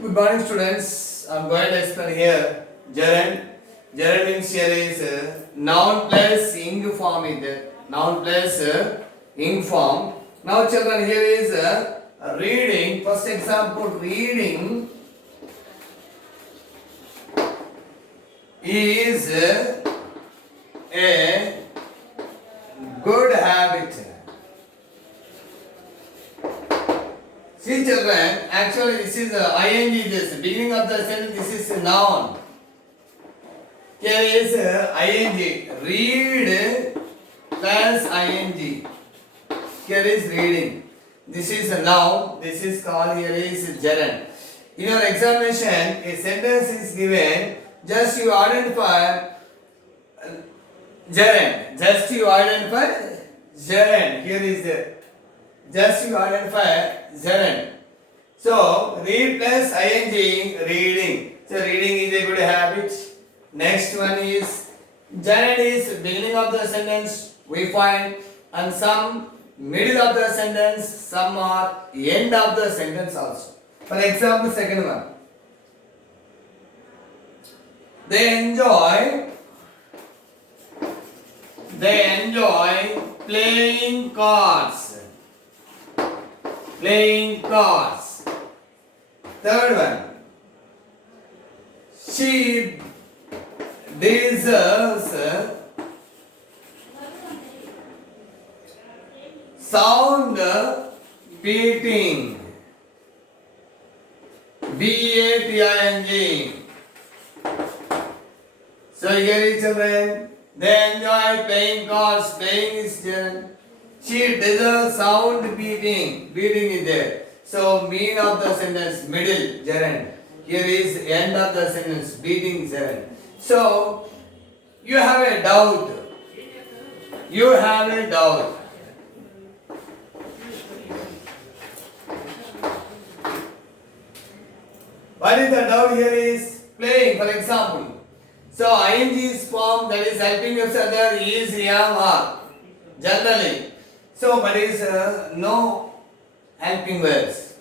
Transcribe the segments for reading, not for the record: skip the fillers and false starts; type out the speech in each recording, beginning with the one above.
Good morning, students. I'm going to explain here. Gerund. Gerund means here is noun plus ing form is there. Noun plus ing form. Now, children, here is reading. First example, reading is a good habit. See, children, actually this is ing, this beginning of the sentence, this is a noun. Here is ing, read plus ing. Here is reading. This is a noun, this is called, here is gerund. In your examination, a sentence is given, just you identify gerund. Just you identify gerund. Here is just you identify gerund. So read plus ing, reading. So reading is a good habit. Next one is gerund is beginning of the sentence we find, and some middle of the sentence, some are end of the sentence also. For example, second one. They enjoy playing cards. Playing cards. Third one. She deserves sound beating. BATING. So here is children. They enjoy playing cards. Playing is gerund. She deserves sound beating. Beating is there. So mean of the sentence middle gerund. Here is end of the sentence beating gerund. So you have a doubt. You have a doubt. What is the doubt here is playing, for example. So ing is form that is helping each other is am or generally. So but is no helping verbs.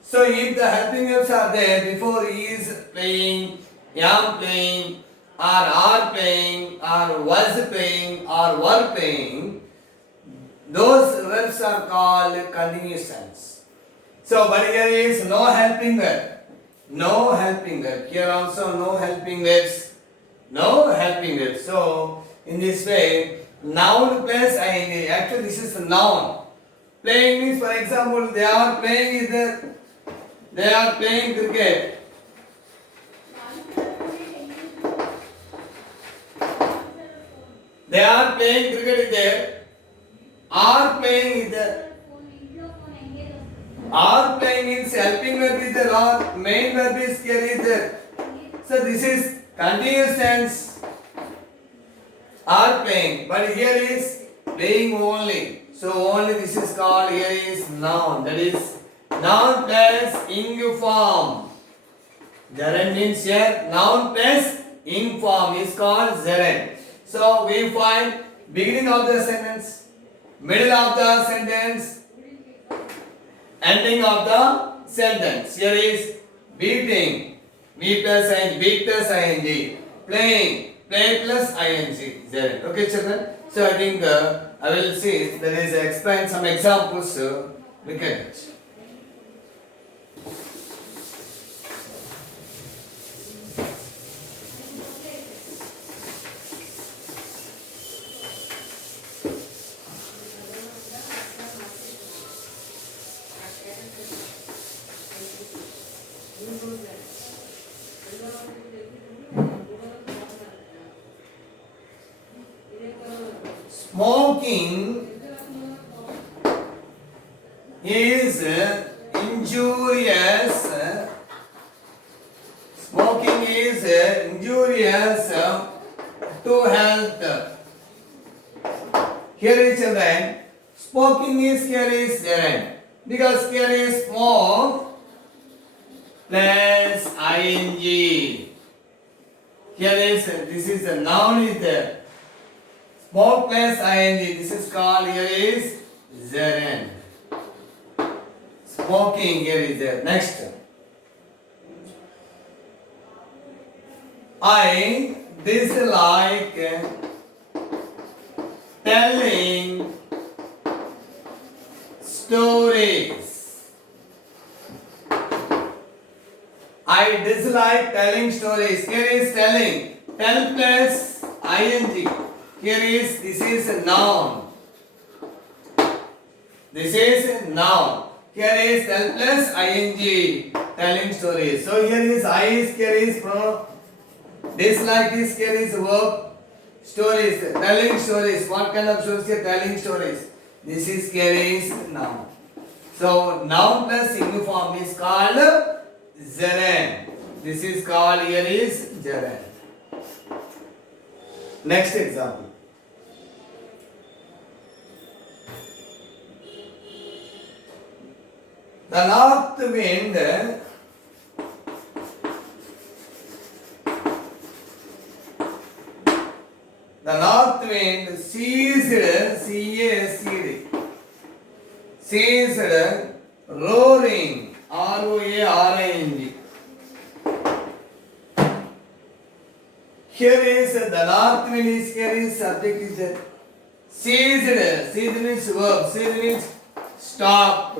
So if the helping verbs are there before is playing, am playing, or are playing, or was playing, or were playing, those verbs are called continuous tense. So but here is no helping verb. No helping verb. Here also no helping verbs. No helping verbs. So in this way, noun plus ing. Actually, this is a noun. Playing means, for example, they are playing is there. They are playing cricket. They are playing cricket is there. Are playing is there. Are playing means helping verb is there or main verb is here is there. So this is continuous tense. Are playing, but here is playing only. So only this is called, here is noun. That is noun plus ing form. Gerund means here noun plus ing form is called gerund. So we find beginning of the sentence, middle of the sentence, ending of the sentence. Here is beating, B plus ing, beat plus ing, playing, play plus ing, gerund. Okay, children. So I think I will see there is explain some examples. Look at it. Smoking is injurious. Smoking is injurious to health. Here is children. Smoking is here is gerund because here is smoke plus ing. Here is this is a noun is there. Smoke plus ing. This is called here is gerund. Smoking here is there. Next. I dislike telling stories. I dislike telling stories. Here is telling. Tell plus ing. Here is, this is a noun. This is noun. Here is tell plus ing. Telling stories. So here is I is, here is pronoun. Dislike is, here is verb. Stories. Telling stories. What kind of stories? Telling stories. This is, here is noun. So noun plus ing form is called gerund. This is called, here is gerund. Next example. The north wind ceased roaring, roaring. Here is the north wind is, here is subject is there. Ceased means verb, ceased means stopped.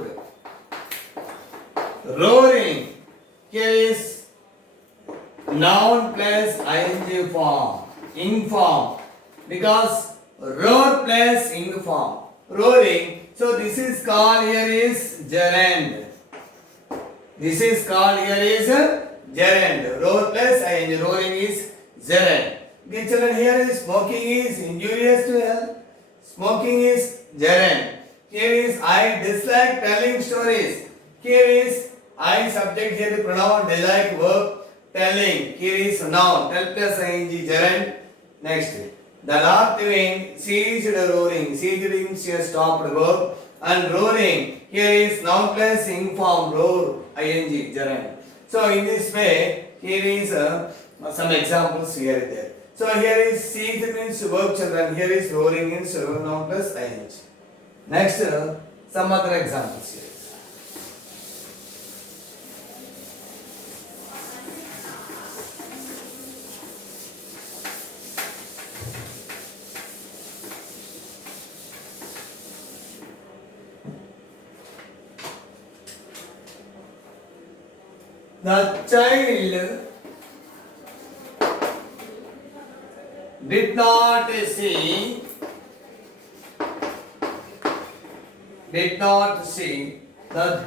Roaring, here is noun plus ing form, ing form, because roar plus ing form, roaring. So this is called, here is gerund. This is called, here is gerund. Roar plus ing, roaring is gerund. Okay, children, here is smoking is injurious to health. Smoking is gerund. Here is I dislike telling stories. Here is I subject, here the pronoun dislike verb telling. Here is noun tell plus ing gerund. Next, the north wind ceased roaring. Ceased means stopped verb, and roaring here is noun plus ing form roar ing gerund. So in this way, here is some examples here there. So here is ceased means verb children. Here is roaring means noun plus ing. Next, some other examples here. The child did not see the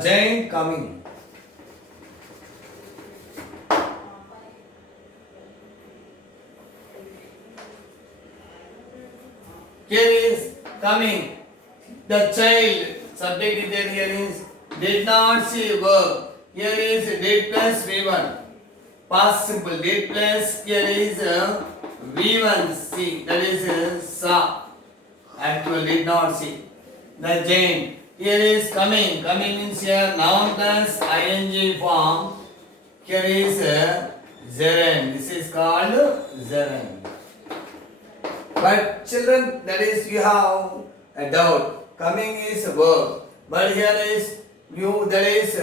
giant coming. Here is coming. The child subject is there. Here is did not see verb. Here is did plus V1. Past simple. Did plus here is V1 see. That is saw. Actual did not see. The giant. Here is coming. Coming means here noun plus ing form. Here is gerund. This is called gerund. But children, that is you have a doubt. Coming is a verb, but here is you, that is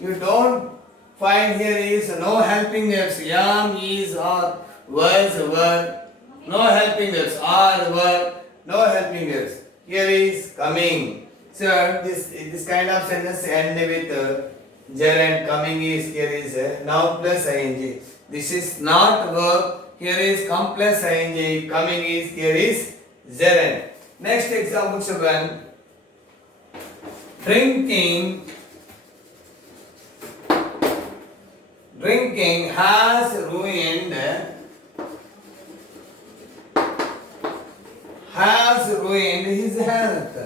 you don't find, here is no helping verbs. Am, is, or, was, were. No helping verbs. Are, were. No helping verbs. Here is coming. So this kind of sentence end with gerund. Coming is, here is noun plus ing. This is not verb. Here is come plus ing. Coming is, here is gerund. Next example, children. Drinking has ruined his health.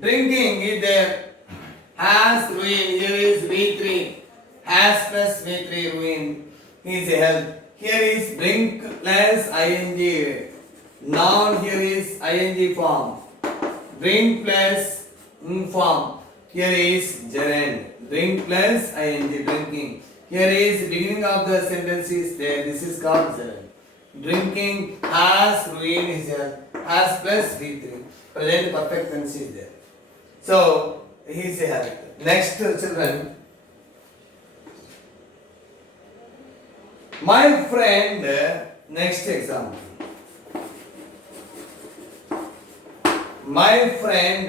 Drinking is there. Has ruined. Here is V3. Has plus V3 ruined his health. Here is drink plus ing. Noun here is ing form. Drink plus form. Here is gerund. Drink plus ing, drinking. Here is beginning of the sentence is there. This is called gerund. drinking, has ruined his health, has plus V3. Present perfect tense is there. So he is a habit. Next children. My friend, next example. My friend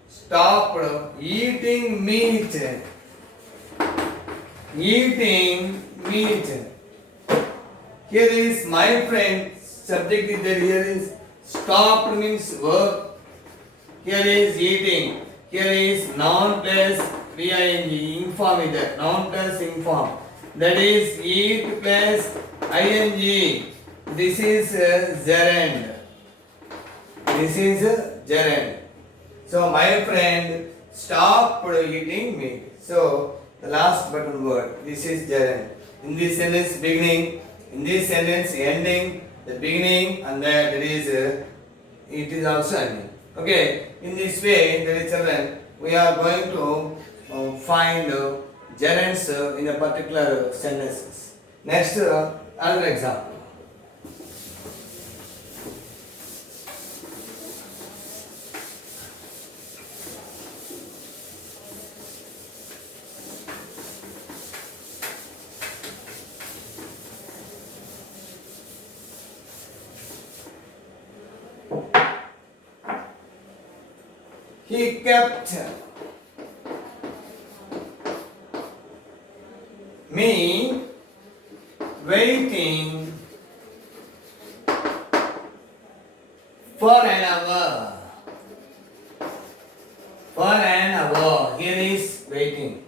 stopped eating meat. Eating meat. Here is my friend, subject is there, here is stopped means verb. Here is eating. Here is noun plus VING, inform is there, noun plus inform. That is eat plus ING. This is gerund. This is gerund. So my friend stopped eating meat. So the last button word. This is gerund. In this sentence beginning, in this sentence ending, the beginning and there is it is also ending. Okay. In this way, there is children. We are going to find gerunds in a particular sentences. Next, another example. He kept me waiting for an hour. For an hour. Here is waiting.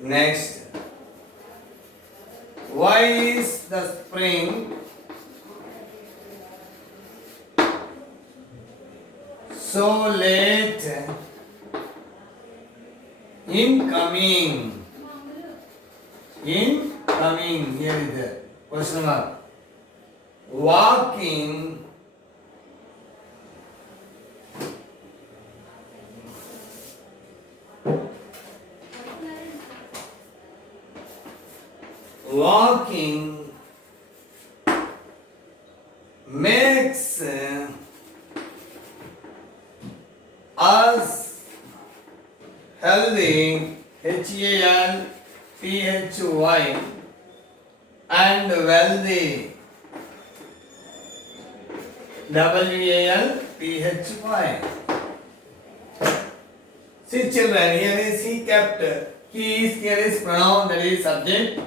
Next. Why is the spring so late in coming? In coming, here is the question mark. Walking makes us healthy, HALTHY, and wealthy, WALTHY. See children, here is he kept. He is, here is pronoun, that is subject.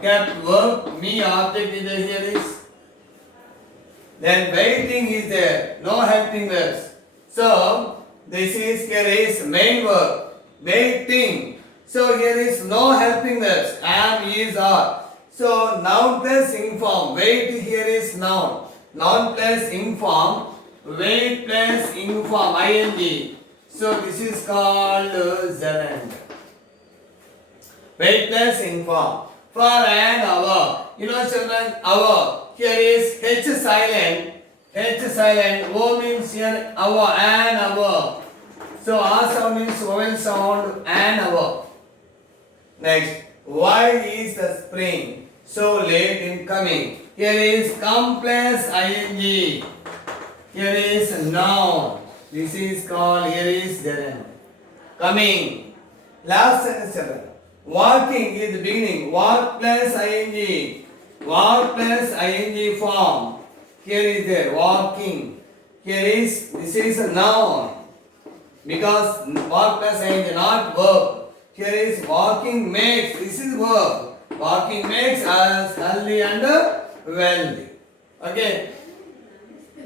Kept verb, me object is there, here is. Then waiting is there, no helping verbs. So this is, here is main verb, waiting. So here is no helping verbs, am, is, are. So noun plus inform, wait here is noun. Noun plus inform, wait plus inform, ing. So this is called gerund. Wait plus inform. For an hour. You know children, hour. Here is H silent. H silent. O means here hour, an hour. So R sound means vowel sound, an hour. Next. Why is the spring so late in coming? Here is come plus ing. Here is noun. This is called, here is gerund. Coming. Last sentence children. Walking is the beginning. Walk plus ing. Walk plus ing form. Here is there. Walking. Here is, this is a noun. Because walk plus ing not verb. Here is walking makes. This is verb. Walking makes us healthy and wealthy. Okay.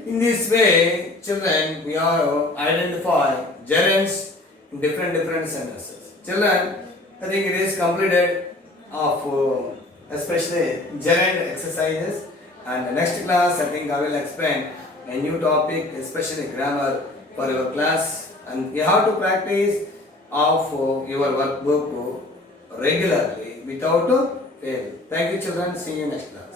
In this way, children, we are identify gerunds in different sentences. Children, I think it is completed of especially gerund exercises. And the next class, I think I will explain a new topic, especially grammar for your class. And you have to practice of your workbook regularly without fail. Thank you, children. See you next class.